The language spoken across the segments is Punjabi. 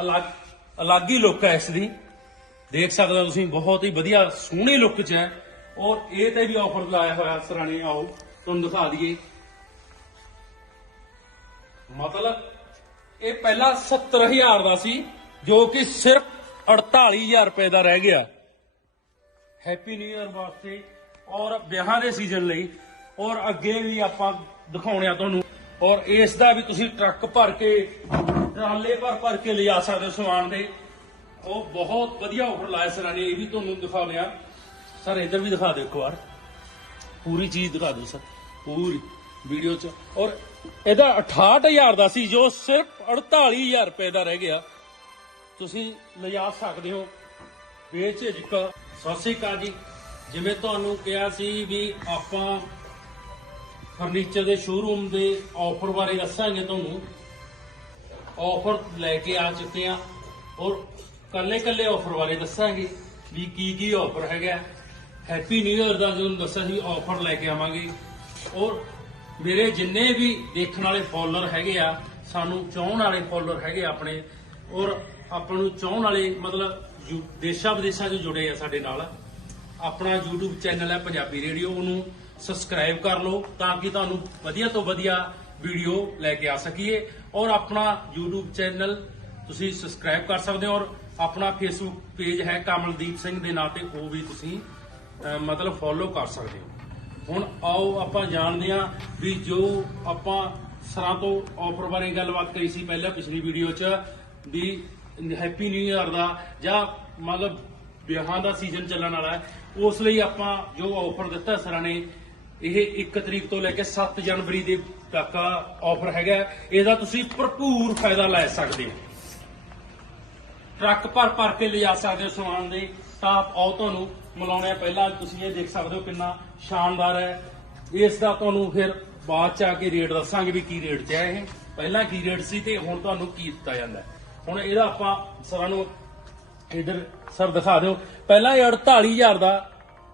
ਅਲੱਗ ਅਲੱਗ ਹੀ ਲੁੱਕ ਹੈ ਇਸ ਦੀ। ਦੇਖ ਸਕਦੇ ਹੋ ਤੁਸੀਂ, ਬਹੁਤ ਹੀ ਵਧੀਆ, ਸੋਹਣੀ ਲੁੱਕ 'ਚ ਹੈ। ਔਰ ਇਹ ਤੇ ਵੀ ਆਫਰ ਲਾਇਆ ਹੋਇਆ, ਸਰਾਣੇ ਆਓ, ਤੁਹਾਨੂੰ ਦਿਖਾ ਦਈਏ। ਮਤਲਬ ਇਹ ਪਹਿਲਾਂ 70000 ਦਾ ਸੀ, ਜੋ ਕਿ ਸਿਰਫ 48000 ਰੁਪਏ ਦਾ ਰਹਿ ਗਿਆ। ਹੈਪੀ ਨਿਊ ਇਅਰ ਵਾਸਤੇ, ਔਰ ਵਿਆਹਾਂ ਦੇ ਸੀਜ਼ਨ ਲਈ, ਔਰ ਅੱਗੇ ਵੀ ਆਪਾਂ ਦਿਖਾਉਣੇ ਆ ਤੁਹਾਨੂੰ। ਔਰ ਇਸ ਦਾ ਵੀ ਤੁਸੀਂ ਟਰੱਕ ਭਰ ਕੇ ਟਰਾਲੇ ਭਰ ਭਰ ਕੇ ਲਿਜਾ ਸਕਦੇ ਹੋ ਸਮਾਨ ਦੇ। ਉਹ ਬਹੁਤ ਵਧੀਆ ਆਫਰ ਲਾਇਆ ਸਰਾਂ ਨੇ ਇਹ ਵੀ ਤੁਹਾਨੂੰ ਦਿਖਾਉਣੇ ਆ ਸਰ, ਇੱਧਰ ਵੀ ਦਿਖਾ ਦਿਓ ਇੱਕ ਵਾਰ। ਪੂਰੀ ਚੀਜ਼ ਦਿਖਾ ਦਿਓ ਸਰ। ਪੂਰੀ ਵੀਡੀਓ 'ਚ। ਔਰ ਇਹਦਾ 68000 ਦਾ ਸੀ, ਜੋ ਸਿਰਫ 48000 ਰੁਪਏ ਦਾ ਰਹਿ ਗਿਆ। ਤੁਸੀਂ ਲਿਜਾ ਸਕਦੇ ਹੋ। ਬੇਝਿਜਕ। ਸਤਿ ਸ਼੍ਰੀ ਅਕਾਲ ਜੀ। ਜਿਵੇਂ ਤੁਹਾਨੂੰ ਕਿਹਾ ਸੀ ਵੀ ਆਪਾਂ ਫਰਨੀਚਰ ਦੇ ਸ਼ੋਰੂਮ ਦੇ ਆਫਰ ਬਾਰੇ ਦੱਸਾਂਗੇ ਤੁਹਾਨੂੰ। ਆਫਰ ਲੈ ਕੇ ਆ ਚੁੱਕੇ ਆ। ਔਰ ਕੱਲੇ ਕੱਲੇ ਆਫਰ ਬਾਰੇ ਦੱਸਾਂਗੇ ਵੀ ਕੀ ਕੀ ਆਫਰ ਹੈਗਾ। ਹੈਪੀ ਨਿਊ ਇਅਰ ਦਾ ਤੁਹਾਨੂੰ ਦੱਸਿਆ ਸੀ ਆਫਰ ਲੈ ਕੇ ਆਵਾਂਗੇ। ਔਰ ਮੇਰੇ ਜਿੰਨੇ ਵੀ ਦੇਖਣ ਵਾਲੇ ਫੋਲੋਅਰ ਹੈਗੇ ਆ, ਸਾਨੂੰ ਚਾਹਣ ਵਾਲੇ ਫੋਲੋਅਰ ਹੈਗੇ ਆ ਆਪਣੇ। ਔਰ ਆਪਾਂ ਨੂੰ ਚਾਹਣ ਵਾਲੇ ਮਤਲਬ ਯੂ- ਦੇਸ਼ਾਂ ਵਿਦੇਸ਼ਾਂ 'ਚ ਜੁੜੇ ਆ ਸਾਡੇ ਨਾਲ। ਆਪਣਾ YouTube ਚੈਨਲ ਹੈ ਪੰਜਾਬੀ ਰੇਡੀਓ ਉਹਨੂੰ ਸਬਸਕ੍ਰਾਈਬ ਕਰ ਲਓ ਤਾਂ ਕਿ ਤੁਹਾਨੂੰ ਵਧੀਆ ਤੋਂ ਵਧੀਆ ਵੀਡੀਓ ਲੈ ਕੇ ਆ ਸਕੀਏ ਔਰ ਆਪਣਾ YouTube ਚੈਨਲ ਤੁਸੀਂ ਸਬਸਕ੍ਰਾਈਬ ਕਰ ਸਕਦੇ ਹੋ ਔਰ ਆਪਣਾ Facebook ਪੇਜ ਹੈ ਕਮਲਦੀਪ ਸਿੰਘ ਦੇ ਨਾਂ ਤੇ ਉਹ ਵੀ ਤੁਸੀਂ ਮਤਲਬ ਫੋਲੋ ਕਰ ਸਕਦੇ ਹੋ। ਹੁਣ ਆਓ ਆਪਾਂ ਜਾਣਦੇ ਹਾਂ ਵੀ ਜੋ ਆਪਾਂ ਸਰਾਂ ਤੋਂ ਆਫਰ ਬਾਰੇ ਗੱਲਬਾਤ ਕਰੀ ਸੀ ਪਹਿਲਾਂ ਪਿਛਲੀ ਵੀਡੀਓ 'ਚ ਵੀ ਹੈਪੀ ਨਿਊ ਇਅਰ ਦਾ ਜਾਂ ਮਤਲਬ ਵਿਆਹਾਂ ਦਾ ਸੀਜ਼ਨ ਚੱਲਣ ਵਾਲਾ ਹੈ, ਉਸ ਲਈ ਆਪਾਂ ਜੋ ਆਫਰ ਦਿੱਤਾ ਸਰਾਂ ਨੇ, ਇਹ 1 ਤਰੀਕ ਤੋਂ ਲੈ ਕੇ 7 ਜਨਵਰੀ ਦੇ ਤੱਕ ਆਫਰ ਹੈਗਾ। ਇਹਦਾ ਤੁਸੀਂ ਭਰਪੂਰ ਫਾਇਦਾ ਲੈ ਸਕਦੇ ਹੋ। ਟਰੱਕ ਭਰ ਭਰ ਕੇ ਲਿਜਾ ਸਕਦੇ ਹੋ ਸਮਾਨ ਦੇ। ਤਾਂ ਆਓ ਤੁਹਾਨੂੰ ਮਿਲਾਉਣੇ ਪਹਿਲਾਂ ਤੁਸੀਂ ਇਹ ਦੇਖ ਸਕਦੇ ਹੋ ਕਿੰਨਾ ਸ਼ਾਨਦਾਰ ਹੈ। ਇਸ ਦਾ ਤੁਹਾਨੂੰ ਫਿਰ ਬਾਅਦ ਚ ਆ ਕੇ ਰੇਟ ਦੱਸਾਂਗੇ ਵੀ ਕੀ ਰੇਟ 'ਚ ਹੈ ਇਹ। ਪਹਿਲਾਂ ਕੀ ਰੇਟ ਸੀ ਤੇ ਹੁਣ ਤੁਹਾਨੂੰ ਕੀ ਦਿੱਤਾ ਜਾਂਦਾ ਹੁਣ ਇਹਦਾ ਆਪਾਂ ਸਰਾਂ ਨੂੰ ਇਧਰ ਸਰ ਦਿਖਾ ਦਿਓ। ਪਹਿਲਾਂ ਇਹ 48000 ਦਾ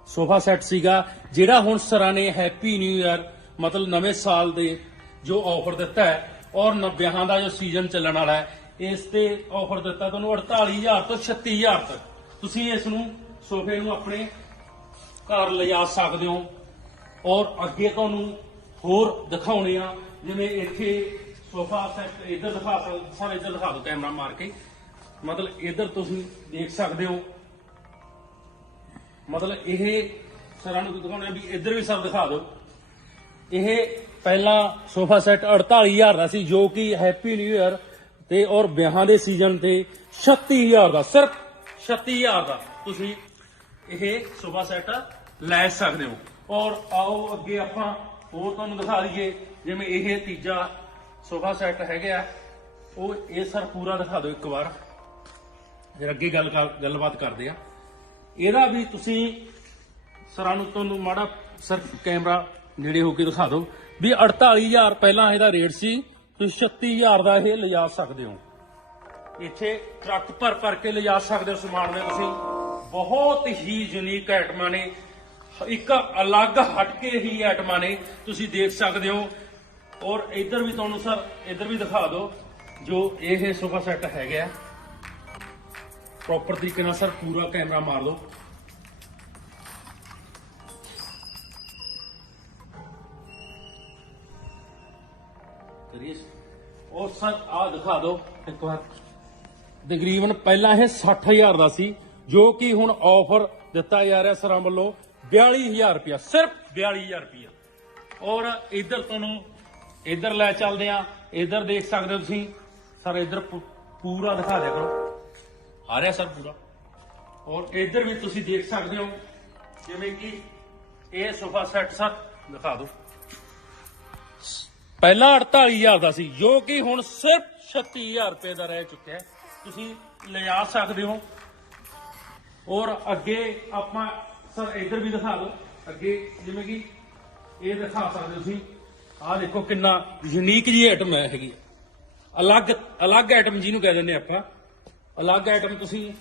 ਸੋਫਾ ਸੈੱਟ ਸੀਗਾ। ਜਿਹੜਾ ਹੁਣ ਸਰਾਂ ਨੇ ਹੈਪੀ ਨਿਊ ਇਅਰ ਮਤਲਬ ਨਵੇਂ ਸਾਲ ਦੇ ਜੋ ਆਫਰ ਦਿੱਤਾ ਹੈ ਔਰ ਨ- ਵਿਆਹਾਂ ਦਾ ਜੋ ਸੀਜ਼ਨ ਚੱਲਣ ਵਾਲਾ ਹੈ, ਇਸ ਤੇ ਆਫਰ ਦਿੱਤਾ ਤੁਹਾਨੂੰ 48000 ਤੋਂ 36000 ਤੱਕ। ਤੁਸੀਂ ਇਸ ਨੂੰ ਸੋਫੇ ਨੂੰ ਆਪਣੇ ਘਰ ਲਿਜਾ ਸਕਦੇ ਹੋ ਔਰ ਅੱਗੇ ਤੁਹਾਨੂੰ ਹੋਰ ਦਿਖਾਉਣੇ ਆ, ਜਿਵੇਂ ਇੱਥੇ ਸੋਫਾ ਸੈੱਟ ਇੱਧਰ ਦਿਖਾ ਸਕਦੇ ਸਰ ਇੱਧਰ ਦਿਖਾ ਦਿਓ ਕੈਮਰਾ ਮਾਰ ਕੇ। ਮਤਲਬ ਇੱਧਰ ਤੁਸੀਂ ਦੇਖ ਸਕਦੇ ਹੋ। ਮਤਲਬ ਇਹ ਸਰਾਂ ਨੂੰ ਦਿਖਾਉਣਾ ਵੀ ਇੱਧਰ ਵੀ ਸਰ ਦਿਖਾ ਦਿਓ। ਇਹ ਪਹਿਲਾ ਸੋਫਾ ਸੈੱਟ 48000 ਦਾ ਸੀ, ਜੋ ਕਿ ਹੈਪੀ ਨਿਊ ਇਅਰ ਤੇ ਔਰ ਵਿਆਹਾਂ ਦੇ ਸੀਜ਼ਨ ਤੇ 36000 ਦਾ, ਸਿਰਫ 36000 ਦਾ ਤੁਸੀਂ ਇਹ ਸੋਫਾ ਸੈੱਟ ਲੈ ਸਕਦੇ ਹੋ। ਔਰ ਆਓ ਅੱਗੇ ਆਪਾਂ ਹੋਰ ਤੁਹਾਨੂੰ ਦਿਖਾ ਦਈਏ, ਜਿਵੇਂ ਇਹ ਤੀਜਾ ਸੋਫਾ ਸੈੱਟ ਹੈਗਾ। ਉਹ ਇਹ ਸਰ ਪੂਰਾ ਦਿਖਾ ਦਿਓ ਇੱਕ ਵਾਰ। ਫਿਰ ਅੱਗੇ ਗੱਲ ਕਰ- ਗੱਲਬਾਤ ਕਰਦੇ ਆ ਇਹਦਾ ਵੀ ਤੁਸੀਂ ਸਰਾਂ ਨੂੰ ਤੁਹਾਨੂੰ ਮਾੜਾ ਸਰ ਕੈਮਰਾ ਨੇੜੇ ਹੋ ਕੇ ਦਿਖਾ ਦਿਓ ਵੀ 48000 ਪਹਿਲਾਂ ਇਹਦਾ ਰੇਟ ਸੀ, ਤੁਸੀਂ 36000 ਦਾ ਇਹ ਲਿਜਾ ਸਕਦੇ ਹੋ। ਇੱਥੇ ਟਰੱਕ ਭਰ ਭਰ ਕੇ ਲਿਜਾ ਸਕਦੇ ਹੋ ਸਮਾਨ ਦੇ ਤੁਸੀਂ। ਬਹੁਤ ਹੀ ਯੂਨੀਕ ਆਈਟਮਾਂ ਨੇ। ਇੱਕ ਅਲੱਗ ਹਟਕੇ ਹੀ ਆਈਟਮਾਂ ਨੇ, ਤੁਸੀਂ ਦੇਖ ਸਕਦੇ ਹੋ। ਔਰ ਇੱਧਰ ਵੀ ਤੁਹਾਨੂੰ ਸਰ, ਇੱਧਰ ਵੀ ਦਿਖਾ ਦਿਓ, ਜੋ ਇਹ ਸੋਫਾ ਸੈੱਟ ਹੈਗਾ। ਪ੍ਰੋਪਰ ਤਰੀਕੇ ਨਾਲ ਸਰ ਪੂਰਾ ਕੈਮਰਾ ਮਾਰ ਦਿਓ। ਕਰੀਏ। ਉਹ ਸਰ ਆ ਦਿਖਾ ਦਿਓ। ਇੱਕ ਵਾਰ। ਤਕਰੀਬਨ ਪਹਿਲਾਂ ਇਹ 60000 ਦਾ ਸੀ, ਜੋ ਕਿ ਹੁਣ ਆਫਰ ਦਿੱਤਾ ਜਾ ਰਿਹਾ ਸਰਾਂ ਵੱਲੋਂ 42000 ਰੁਪਇਆ, ਸਿਰਫ 42000 ਰੁਪਇਆ। ਔਰ ਇੱਧਰ ਤੁਹਾਨੂੰ, ਇੱਧਰ ਲੈ ਚੱਲਦੇ ਆ ਇਧਰ ਦੇਖ ਸਕਦੇ ਹੋ ਤੁਸੀਂ। ਸਰ, ਇਧਰ ਪੂਰਾ ਦਿਖਾ ਦਿਆ ਕਰੋ। ਆ ਰਿਹਾ ਸਰ ਪੂਰਾ। ਔਰ ਇਧਰ ਵੀ ਤੁਸੀਂ ਦੇਖ ਸਕਦੇ ਹੋ, ਜਿਵੇਂ ਕਿ ਇਹ ਸੋਫਾ ਸੈੱਟ ਸਰ ਦਿਖਾ ਦਿਓ। ਪਹਿਲਾਂ 48000 ਦਾ ਸੀ, ਜੋ ਕਿ ਹੁਣ ਸਿਰਫ 36000 ਰੁਪਏ ਦਾ ਰਹਿ ਚੁੱਕਿਆ ਹੈ। ਤੁਸੀਂ ਲਿਜਾ ਸਕਦੇ ਹੋ। ਔਰ ਅੱਗੇ ਆਪਾਂ, ਸਰ, ਇੱਧਰ ਵੀ ਦਿਖਾ ਦਿਓ। ਅੱਗੇ ਜਿਵੇਂ ਕਿ ਇਹ ਦਿਖਾ ਸਕਦੇ ਹੋ ਤੁਸੀਂ। ਆਹ ਦੇਖੋ ਕਿੰਨਾ ਯੂਨੀਕ ਜੀ ਆਈਟਮ ਹੈ ਹੈਗੀ। ਅਲੱਗ ਅਲੱਗ ਆਈਟਮ ਜਿਹਨੂੰ ਕਹਿ ਦਿੰਦੇ ਆਪਾਂ। ਅਲੱਗ ਆਈਟਮ ਤੁਸੀਂ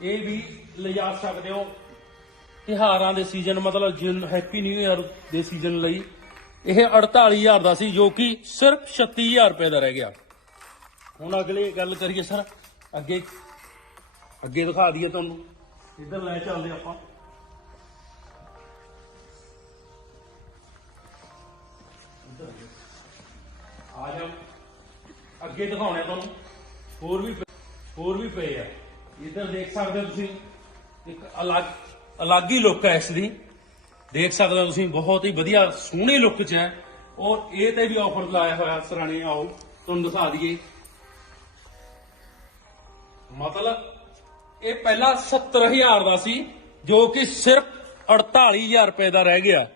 ਇਹ ਵੀ ਲਿਜਾ ਸਕਦੇ ਹੋ। ਤਿਹਾਰਾਂ ਦੇ ਸੀਜ਼ਨ ਮਤਲਬ ਜਿਨ ਹੈਪੀ ਨਿਊ ਇਅਰ ਦੇ ਸੀਜ਼ਨ ਲਈ। ਇਹ 48000 ਦਾ ਸੀ, ਜੋ ਕਿ ਸਿਰਫ 36000 ਰੁਪਏ ਦਾ ਰਹਿ ਗਿਆ। ਹੁਣ ਅਗਲੇ ਗੱਲ ਕਰੀਏ ਸਰ, ਅੱਗੇ ਅੱਗੇ ਦਿਖਾ ਦਈਏ ਤੁਹਾਨੂੰ। ਇੱਧਰ ਲੈ ਚੱਲਦੇ ਆਪਾਂ। ਆ ਜਾਓ। ਅੱਗੇ ਦਿਖਾਉਣੇ ਤੁਹਾਨੂੰ। ਹੋਰ ਵੀ ਹੋਰ ਵੀ ਪਏ ਆ। ਇੱਧਰ ਦੇਖ ਸਕਦੇ ਹੋ ਤੁਸੀਂ, ਇੱਕ ਅਲੱਗ ਅਲੱਗ ਹੀ ਲੁੱਕ ਹੈ ਇਸ ਦੀ। ਦੇਖ ਸਕਦੇ ਹੋ ਤੁਸੀਂ, ਬਹੁਤ ਹੀ ਵਧੀਆ, ਸੋਹਣੀ ਲੁੱਕ 'ਚ ਹੈ। ਔਰ ਇਹ ਤੇ ਵੀ ਆਫਰ ਲਾਇਆ ਹੋਇਆ, ਸਰਾਣੇ ਆਓ, ਤੁਹਾਨੂੰ ਦਿਖਾ ਦਈਏ। ਮਤਲਬ, ਇਹ ਪਹਿਲਾਂ 70000 ਦਾ ਸੀ, ਜੋ ਕਿ ਸਿਰਫ 48000 ਰੁਪਏ ਦਾ ਰਹਿ ਗਿਆ।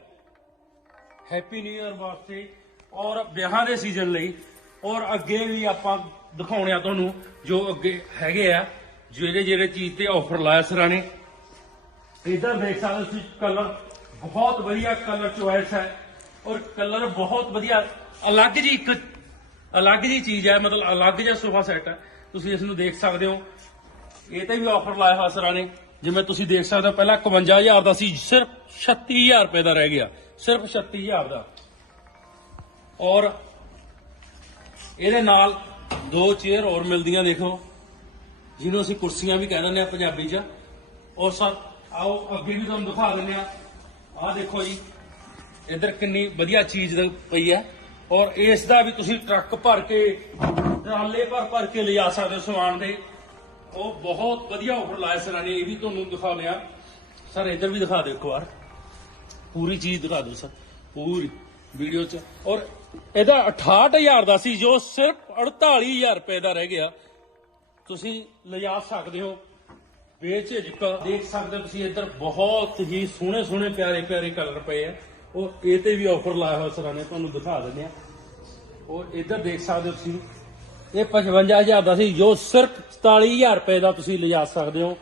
ਹੈਪੀ ਨਿਊ ਇਅਰ ਵਾਸਤੇ, ਔਰ ਵਿਆਹਾਂ ਦੇ ਸੀਜ਼ਨ ਲਈ, ਔਰ ਅੱਗੇ ਵੀ ਆਪਾਂ ਦਿਖਾਉਣੇ ਆ ਤੁਹਾਨੂੰ, ਜੋ ਅੱਗੇ ਹੈਗੇ ਆ ਜਿਹੜੇ ਜਿਹੜੇ ਚੀਜ਼ ਤੇ ਆਫਰ ਲਾਇਆ ਸਰਾਣੇ। ਇਧਰ ਦੇਖ ਸਕਦੇ ਤੁਸੀਂ ਕਲਰ ਬਹੁਤ ਵਧੀਆ ਕਲਰ ਚੁਆਇਸ ਹੈ ਔਰ ਕਲਰ ਬਹੁਤ ਵਧੀਆ, ਅਲੱਗ ਜੀ ਇੱਕ ਅਲੱਗ ਜੀ ਚੀਜ਼ ਹੈ, ਮਤਲਬ ਅਲੱਗ ਜਿਹਾ ਸੋਫਾ ਸੈੱਟ ਹੈ। ਤੁਸੀਂ ਇਸ ਨੂੰ ਦੇਖ ਸਕਦੇ ਹੋ। ਇਹ ਤੇ ਵੀ ਆਫਰ ਲਾਇਆ ਹੋਇਆ ਸਰਾਂ ਨੇ। ਜਿਵੇਂ ਤੁਸੀਂ ਦੇਖ ਸਕਦੇ ਹੋ, ਪਹਿਲਾਂ 51000 ਦਾ ਸੀ, ਸਿਰਫ 36000 ਰੁਪਏ ਦਾ ਰਹਿ ਗਿਆ। ਸਿਰਫ 36000 ਦਾ। ਔਰ ਇਹਦੇ ਨਾਲ ਦੋ ਚੇਅਰ ਹੋਰ ਮਿਲਦੀਆਂ, ਦੇਖੋ। ਜਿਹਨੂੰ ਅਸੀਂ ਕੁਰਸੀਆਂ ਵੀ ਕਹਿ ਦਿੰਦੇ ਆ ਪੰਜਾਬੀ 'ਚ। ਔਰ ਸਰ, ਆਓ ਅੱਗੇ ਵੀ ਤੁਹਾਨੂੰ ਦਿਖਾ ਦਿੰਦੇ ਆ ਆਹ ਦੇਖੋ ਜੀ, ਇੱਧਰ ਕਿੰਨੀ ਵਧੀਆ ਚੀਜ਼ ਪਈ ਹੈ ਔਰ ਇਸ ਦਾ ਵੀ ਤੁਸੀਂ ਟਰੱਕ ਭਰ ਕੇ, ਟਰਾਲੇ ਭਰ ਭਰ ਕੇ ਲਿਜਾ ਸਕਦੇ ਹੋ ਸਮਾਨ ਦੇ। ਉਹ ਬਹੁਤ ਵਧੀਆ ਆਫਰ ਲਾਇਆ ਸਰਾਂ ਨੇ ਇਹ ਵੀ ਤੁਹਾਨੂੰ ਦਿਖਾ ਲਿਆ। ਸਰ, ਇੱਧਰ ਵੀ ਦਿਖਾ ਦਿਓ ਇੱਕ ਵਾਰ। ਪੂਰੀ ਚੀਜ਼ ਦਿਖਾ ਦਿਓ ਸਰ, ਪੂਰੀ ਵੀਡੀਓ 'ਚ। ਔਰ ਇਹਦਾ 68000 ਦਾ ਸੀ, ਜੋ ਸਿਰਫ 48000 ਰੁਪਏ ਦਾ ਰਹਿ ਗਿਆ। ਤੁਸੀਂ ਲਿਜਾ ਸਕਦੇ ਹੋ। ਬੇਝਿਜਕ ਦੇਖ ਸਕਦੇ ਹੋ ਤੁਸੀਂ ਇੱਧਰ ਬਹੁਤ ਹੀ ਸੋਹਣੇ ਸੋਹਣੇ ਪਿਆਰੇ ਪਿਆਰੇ ਕਲਰ ਪਏ ਆ। ਉਹ ਇਹ ਤੇ ਵੀ ਆਫਰ ਲਾਇਆ ਹੋਇਆ ਸਰਾਂ ਨੇ ਤੁਹਾਨੂੰ ਦਿਖਾ ਦਿੰਦੇ ਆ। ਉਹ ਇੱਧਰ ਦੇਖ ਸਕਦੇ ਹੋ ਤੁਸੀਂ। ਇਹ 55000 ਦਾ ਸੀ, ਜੋ ਸਿਰਫ 47000 ਰੁਪਏ ਦਾ ਤੁਸੀਂ ਲਿਜਾ ਸਕਦੇ ਹੋ।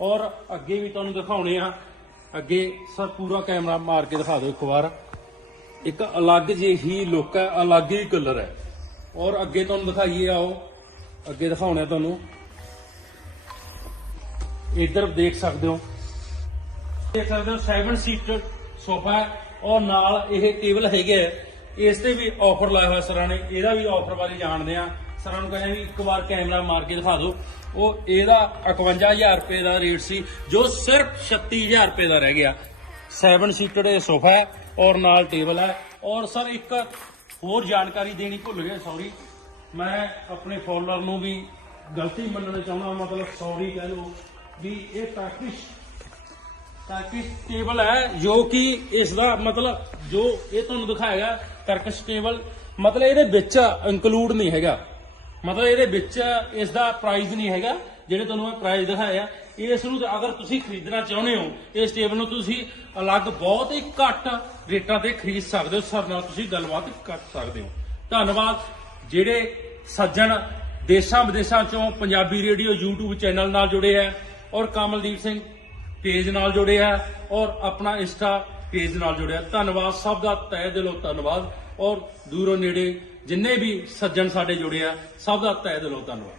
ਔਰ ਅੱਗੇ ਵੀ ਤੁਹਾਨੂੰ ਦਿਖਾਉਣੇ ਆ। ਅੱਗੇ ਸਰ ਪੂਰਾ ਕੈਮਰਾ ਮਾਰ ਕੇ ਦਿਖਾ ਦਿਓ ਇੱਕ ਵਾਰ। ਇੱਕ ਅਲੱਗ ਜਿਹੀ ਲੁੱਕ ਹੈ, ਅਲੱਗ ਹੀ ਕਲਰ ਹੈ। ਔਰ ਅੱਗੇ ਤੁਹਾਨੂੰ ਦਿਖਾਈਏ, ਆਓ। ਅੱਗੇ ਦਿਖਾਉਣਾ ਤੁਹਾਨੂੰ। ਇੱਧਰ ਦੇਖ ਸਕਦੇ ਹੋ। ਦੇਖ ਸਕਦੇ ਹੋ 7 ਸੀਟਡ ਸੋਫਾ ਔਰ ਨਾਲ ਇਹ ਟੇਬਲ ਹੈਗੇ ਹੈ ਇਸ ਤੇ ਵੀ ਆਫਰ ਲਾਇਆ ਹੋਇਆ ਸਰਾਂ ਨੇ, ਇਹਦਾ ਵੀ ਆਫਰ ਬਾਰੇ ਜਾਣਦੇ ਆ ਸਰਾਂ ਨੂੰ ਕਹਿੰਦੇ ਵੀ ਇੱਕ ਵਾਰ ਕੈਮਰਾ ਮਾਰ ਕੇ ਦਿਖਾ ਦਿਓ। ਉਹ ਇਹਦਾ 51000 ਰੁਪਏ ਦਾ ਰੇਟ ਸੀ, ਜੋ ਸਿਰਫ 36000 ਰੁਪਏ ਦਾ ਰਹਿ ਗਿਆ। 7 ਸੀਟਡ ਇਹ ਸੋਫਾ ਹੈ ਔਰ ਨਾਲ ਟੇਬਲ ਹੈ। ਔਰ ਸਰ ਇੱਕ ਹੋਰ ਜਾਣਕਾਰੀ ਦੇਣੀ ਭੁੱਲ ਗਿਆ ਸੌਰੀ ਮੈਂ ਆਪਣੇ ਫੋਲੋਅਰ ਨੂੰ ਵੀ ਗਲਤੀ ਮੰਨਣਾ ਚਾਹੁੰਦਾ, ਮਤਲਬ ਸੌਰੀ ਕਹਿ ਲਓ। ਵੀ ਇਹ ਟਰਕਿਸ਼ ਟਰਕਿਸ਼ ਟੇਬਲ ਹੈ ਜੋ ਕਿ ਇਸ ਦਾ ਮਤਲਬ ਜੋ ਇਹ ਤੁਹਾਨੂੰ ਦਿਖਾਏਗਾ ਟਰਕਿਸ਼ ਟੇਬਲ। ਮਤਲਬ ਇਹਦੇ ਵਿੱਚ ਇਨਕਲੂਡ ਨਹੀਂ ਹੈਗਾ। ਮਤਲਬ ਇਹਦੇ ਵਿੱਚ ਇਸ ਦਾ ਪ੍ਰਾਈਸ ਨਹੀਂ ਹੈਗਾ, ਜਿਹੜੇ ਤੁਹਾਨੂੰ ਮੈਂ ਪ੍ਰਾਈਸ ਦਿਖਾਇਆ ਇਸ ਨੂੰ ਅਗਰ ਤੁਸੀਂ ਖਰੀਦਣਾ ਚਾਹੁੰਦੇ ਹੋ, ਇਸ ਟੇਬਲ ਨੂੰ ਤੁਸੀਂ ਅਲੱਗ ਬਹੁਤ ਹੀ ਘੱਟ ਰੇਟਾਂ ਤੇ ਖਰੀਦ ਸਕਦੇ ਹੋ। ਸਰ ਨਾਲ ਤੁਸੀਂ ਗੱਲਬਾਤ ਕਰ ਸਕਦੇ ਹੋ। ਧੰਨਵਾਦ। ਜਿਹੜੇ ਸੱਜਣ ਦੇਸ਼ਾਂ ਵਿਦੇਸ਼ਾਂ ਚੋਂ ਪੰਜਾਬੀ ਰੇਡੀਓ YouTube ਚੈਨਲ ਨਾਲ ਜੁੜੇ ਆ ਔਰ ਕਮਲਦੀਪ ਸਿੰਘ ਪੇਜ ਨਾਲ ਜੁੜਿਆ ਔਰ ਆਪਣਾ ਇੰਸਟਾ ਪੇਜ ਨਾਲ ਜੁੜਿਆ ਧੰਨਵਾਦ, ਸਭ ਦਾ ਤਹਿ ਦਿਲੋਂ ਧੰਨਵਾਦ ਔਰ ਦੂਰੋਂ ਨੇੜੇ ਜਿੰਨੇ ਵੀ ਸੱਜਣ ਸਾਡੇ ਜੁੜੇ ਆ, ਸਭ ਦਾ ਤਹਿ ਦਿਲੋਂ ਧੰਨਵਾਦ।